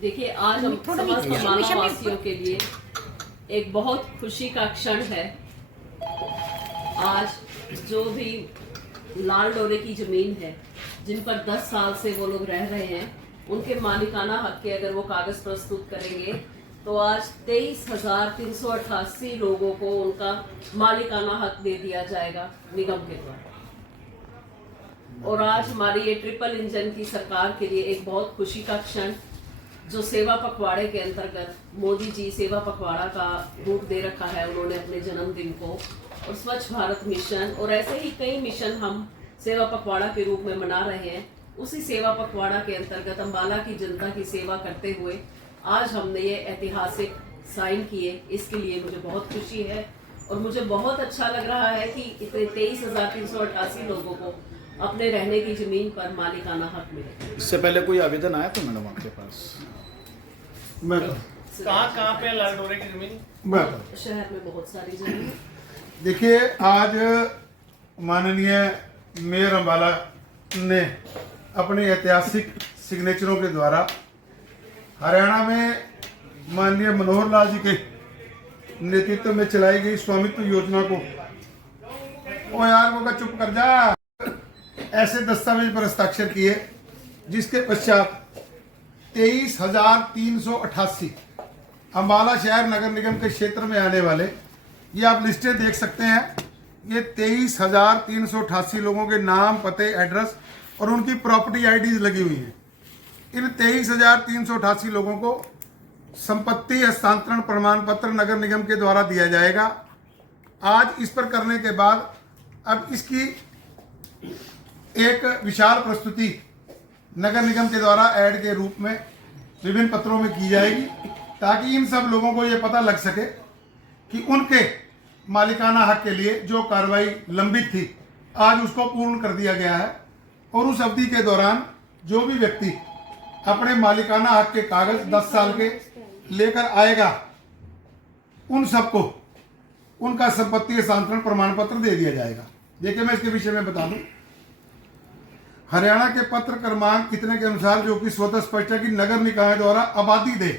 देखिए, आज हम समस्त माला वासियों के लिए एक बहुत खुशी का क्षण है। आज जो भी लाल डोरे की जमीन है, जिन पर 10 साल से वो लोग रह रहे हैं, उनके मालिकाना हक के अगर वो कागज प्रस्तुत करेंगे तो आज 23,388 लोगों को उनका मालिकाना हक दे दिया जाएगा निगम के द्वारा। और आज हमारी ये ट्रिपल इंजन की सरकार के लिए एक बहुत खुशी का क्षण, जो सेवा पखवाड़े के अंतर्गत मोदी जी सेवा पखवाड़ा का रूप दे रखा है उन्होंने अपने जन्मदिन को, और स्वच्छ भारत मिशन और ऐसे ही कई मिशन हम सेवा पखवाड़ा के रूप में मना रहे हैं। उसी सेवा पखवाड़ा के अंतर्गत अम्बाला की जनता की सेवा करते हुए आज हमने ये ऐतिहासिक साइन किए। इसके लिए मुझे बहुत खुशी है और मुझे बहुत अच्छा लग रहा है कि इतने 23,388 लोगों को अपने रहने की जमीन पर मालिकाना हक मिले। इससे पहले कोई आवेदन आया था मैडम आपके पास? मैं कहाँ पे लाल डोरे की जमीन? शहर में बहुत सारी जमीन। देखिए, आज माननीय मेयर अम्बाला ने अपने ऐतिहासिक सिग्नेचरों के द्वारा हरियाणा में माननीय मनोहर लाल जी के नेतृत्व में चलाई गई स्वामित्व योजना को, ओ यार वो का चुप कर जा, ऐसे दस्तावेज पर हस्ताक्षर किए जिसके पश्चात 23,388 अम्बाला शहर नगर निगम के क्षेत्र में आने वाले, ये आप लिस्टें देख सकते हैं, ये 23,388 लोगों के नाम, पते, एड्रेस और उनकी प्रॉपर्टी आईडीज लगी हुई हैं। इन 23,388 लोगों को संपत्ति हस्तांतरण प्रमाण पत्र नगर निगम के द्वारा दिया जाएगा। आज इस पर करने के बाद अब इसकी एक विशाल प्रस्तुति नगर निगम के द्वारा ऐड के रूप में विभिन्न पत्रों में की जाएगी, ताकि इन सब लोगों को ये पता लग सके कि उनके मालिकाना हक के लिए जो कार्रवाई लंबित थी आज उसको पूर्ण कर दिया गया है। और उस अवधि के दौरान जो भी व्यक्ति अपने मालिकाना हक के कागज 10 साल के लेकर आएगा, उन सबको उनका संपत्ति हस्तांतरण प्रमाण पत्र दे दिया जाएगा। देखिए, मैं इसके विषय में बता दूं, हरियाणा के पत्र क्रमांक इतने के अनुसार, जो कि स्वतः स्पष्ट है कि नगर निकाय द्वारा आबादी दे,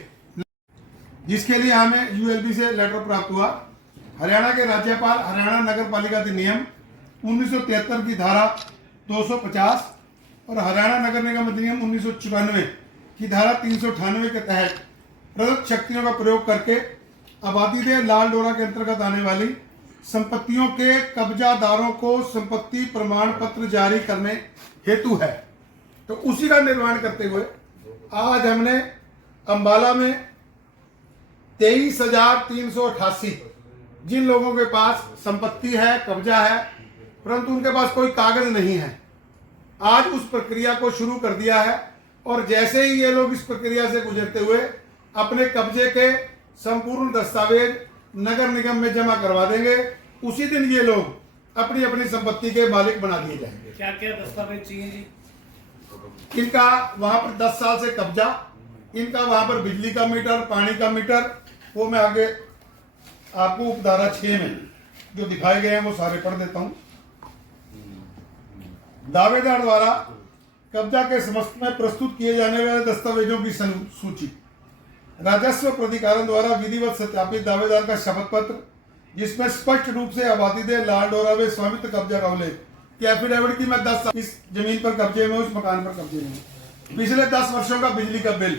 जिसके लिए हमें यूएलबी से लेटर प्राप्त हुआ। हरियाणा के राज्यपाल हरियाणा नगर पालिका अधिनियम 1973 की धारा 250 और हरियाणा नगर निगम अधिनियम 1994 की धारा 398 के तहत प्रदत्त शक्तियों का प्रयोग करके आबादी दे लाल डोरा के अंतर्गत आने वाली संपत्तियों के कब्जादारों को संपत्ति प्रमाण पत्र जारी करने हेतु है। तो उसी का निर्माण करते हुए आज हमने अम्बाला में 23,388 जिन लोगों के पास संपत्ति है, कब्जा है, परंतु उनके पास कोई कागज नहीं है, आज उस प्रक्रिया को शुरू कर दिया है। और जैसे ही ये लोग इस प्रक्रिया से गुजरते हुए अपने कब्जे के संपूर्ण दस्तावेज नगर निगम में जमा करवा देंगे, उसी दिन ये लोग अपनी अपनी संपत्ति के मालिक बना दिए जाएंगे। क्या क्या दस्तावेज चाहिए जी? इनका वहां पर 10 साल से कब्जा, इनका वहां पर बिजली का मीटर, पानी का मीटर, वो मैं आगे आपको उपधारा 6 में जो दिखाए गए हैं वो सारे पढ़ देता हूं। दावेदार द्वारा कब्जा के समस्त में प्रस्तुत किए जाने वाले दस्तावेजों की सूची, राजस्व प्राधिकरण द्वारा विधिवत सत्यापित दावेदार का शपथ पत्र, जिसमें स्पष्ट रूप से आबादी दे लाल डोरा में स्वामित्व कब्जा का उल्लेख कि एफिडेविट की मैं 10 साल इस जमीन पर कब्जे में, उस मकान पर कब्जे में, पिछले 10 वर्षों का बिजली का बिल,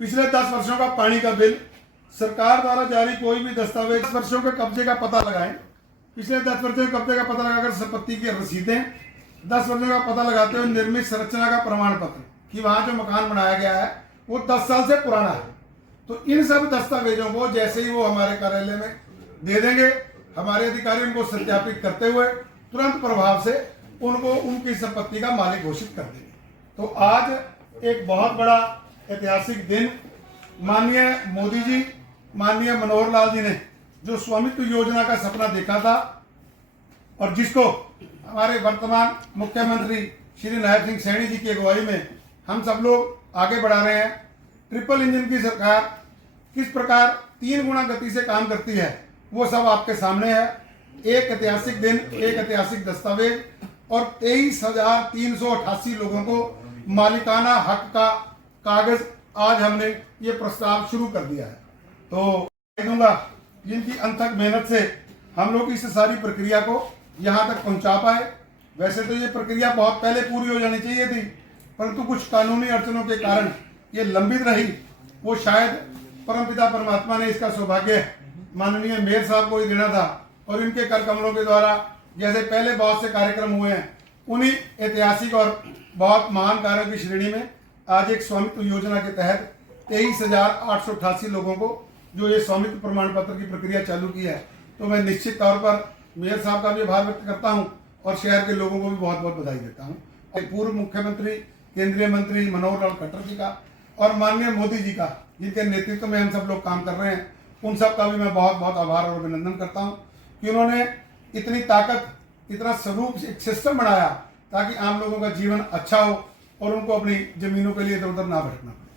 पिछले 10 वर्षों का पानी का बिल, सरकार द्वारा जारी कोई भी दस्तावेज, 10 वर्षों के कब्जे का पता लगाएं, पिछले 10 वर्षों के कब्जे का पता लगाकर संपत्ति की रसीदें, 10 वर्षों का पता लगाते हुए निर्मित संरचना का प्रमाण पत्र कि वहां जो मकान बनाया गया है वो 10 साल से पुराना है। तो इन सब दस्तावेजों को जैसे ही वो हमारे कार्यालय में दे देंगे, हमारे अधिकारी उनको सत्यापित करते हुए तुरंत प्रभाव से उनको उनकी संपत्ति का मालिक घोषित कर देंगे। तो आज एक बहुत बड़ा ऐतिहासिक दिन, माननीय मोदी जी, माननीय मनोहर लाल जी ने जो स्वामित्व योजना का सपना देखा था और जिसको हमारे वर्तमान मुख्यमंत्री श्री नायब सिंह सैनी जी की अगुवाई में हम सब लोग आगे बढ़ा रहे हैं। ट्रिपल इंजन की सरकार किस प्रकार 3 गुना गति से काम करती है वो सब आपके सामने है। एक ऐतिहासिक दिन, एक ऐतिहासिक दस्तावेज और 23,388 लोगों को मालिकाना हक का कागज आज हमने ये प्रस्ताव शुरू कर दिया है। तो दूंगा जिनकी अनथक मेहनत से हम लोग इस सारी प्रक्रिया को यहाँ तक पहुँचा पाए। वैसे तो ये प्रक्रिया बहुत पहले पूरी हो जानी चाहिए थी, परंतु कुछ कानूनी अड़चनों के कारण ये लंबित रही। वो शायद परमपिता परमात्मा ने इसका सौभाग्य माननीय मेयर साहब को ही देना था और इनके कर कमलों के द्वारा जैसे पहले बहुत से कार्यक्रम हुए हैं, उन्हीं ऐतिहासिक और बहुत महान कार्यों की श्रेणी में आज एक स्वामित्व योजना के तहत 23,888 लोगों को जो ये स्वामित्व प्रमाण पत्र की प्रक्रिया चालू की है। तो मैं निश्चित तौर पर मेयर साहब का भी आभार व्यक्त करता हूं और शहर के लोगों को भी बहुत बहुत बधाई देता हूं। पूर्व मुख्यमंत्री केंद्रीय मंत्री मनोहर लाल खट्टर जी का और माननीय मोदी जी का, जिनके नेतृत्व में हम सब लोग काम कर रहे हैं, उन सब का भी मैं बहुत बहुत आभार और अभिनंदन करता हूं कि उन्होंने इतनी ताकत, इतना स्वरूप एक सिस्टम बनाया ताकि आम लोगों का जीवन अच्छा हो और उनको अपनी जमीनों के लिए इधर उधर ना भटकना पड़े।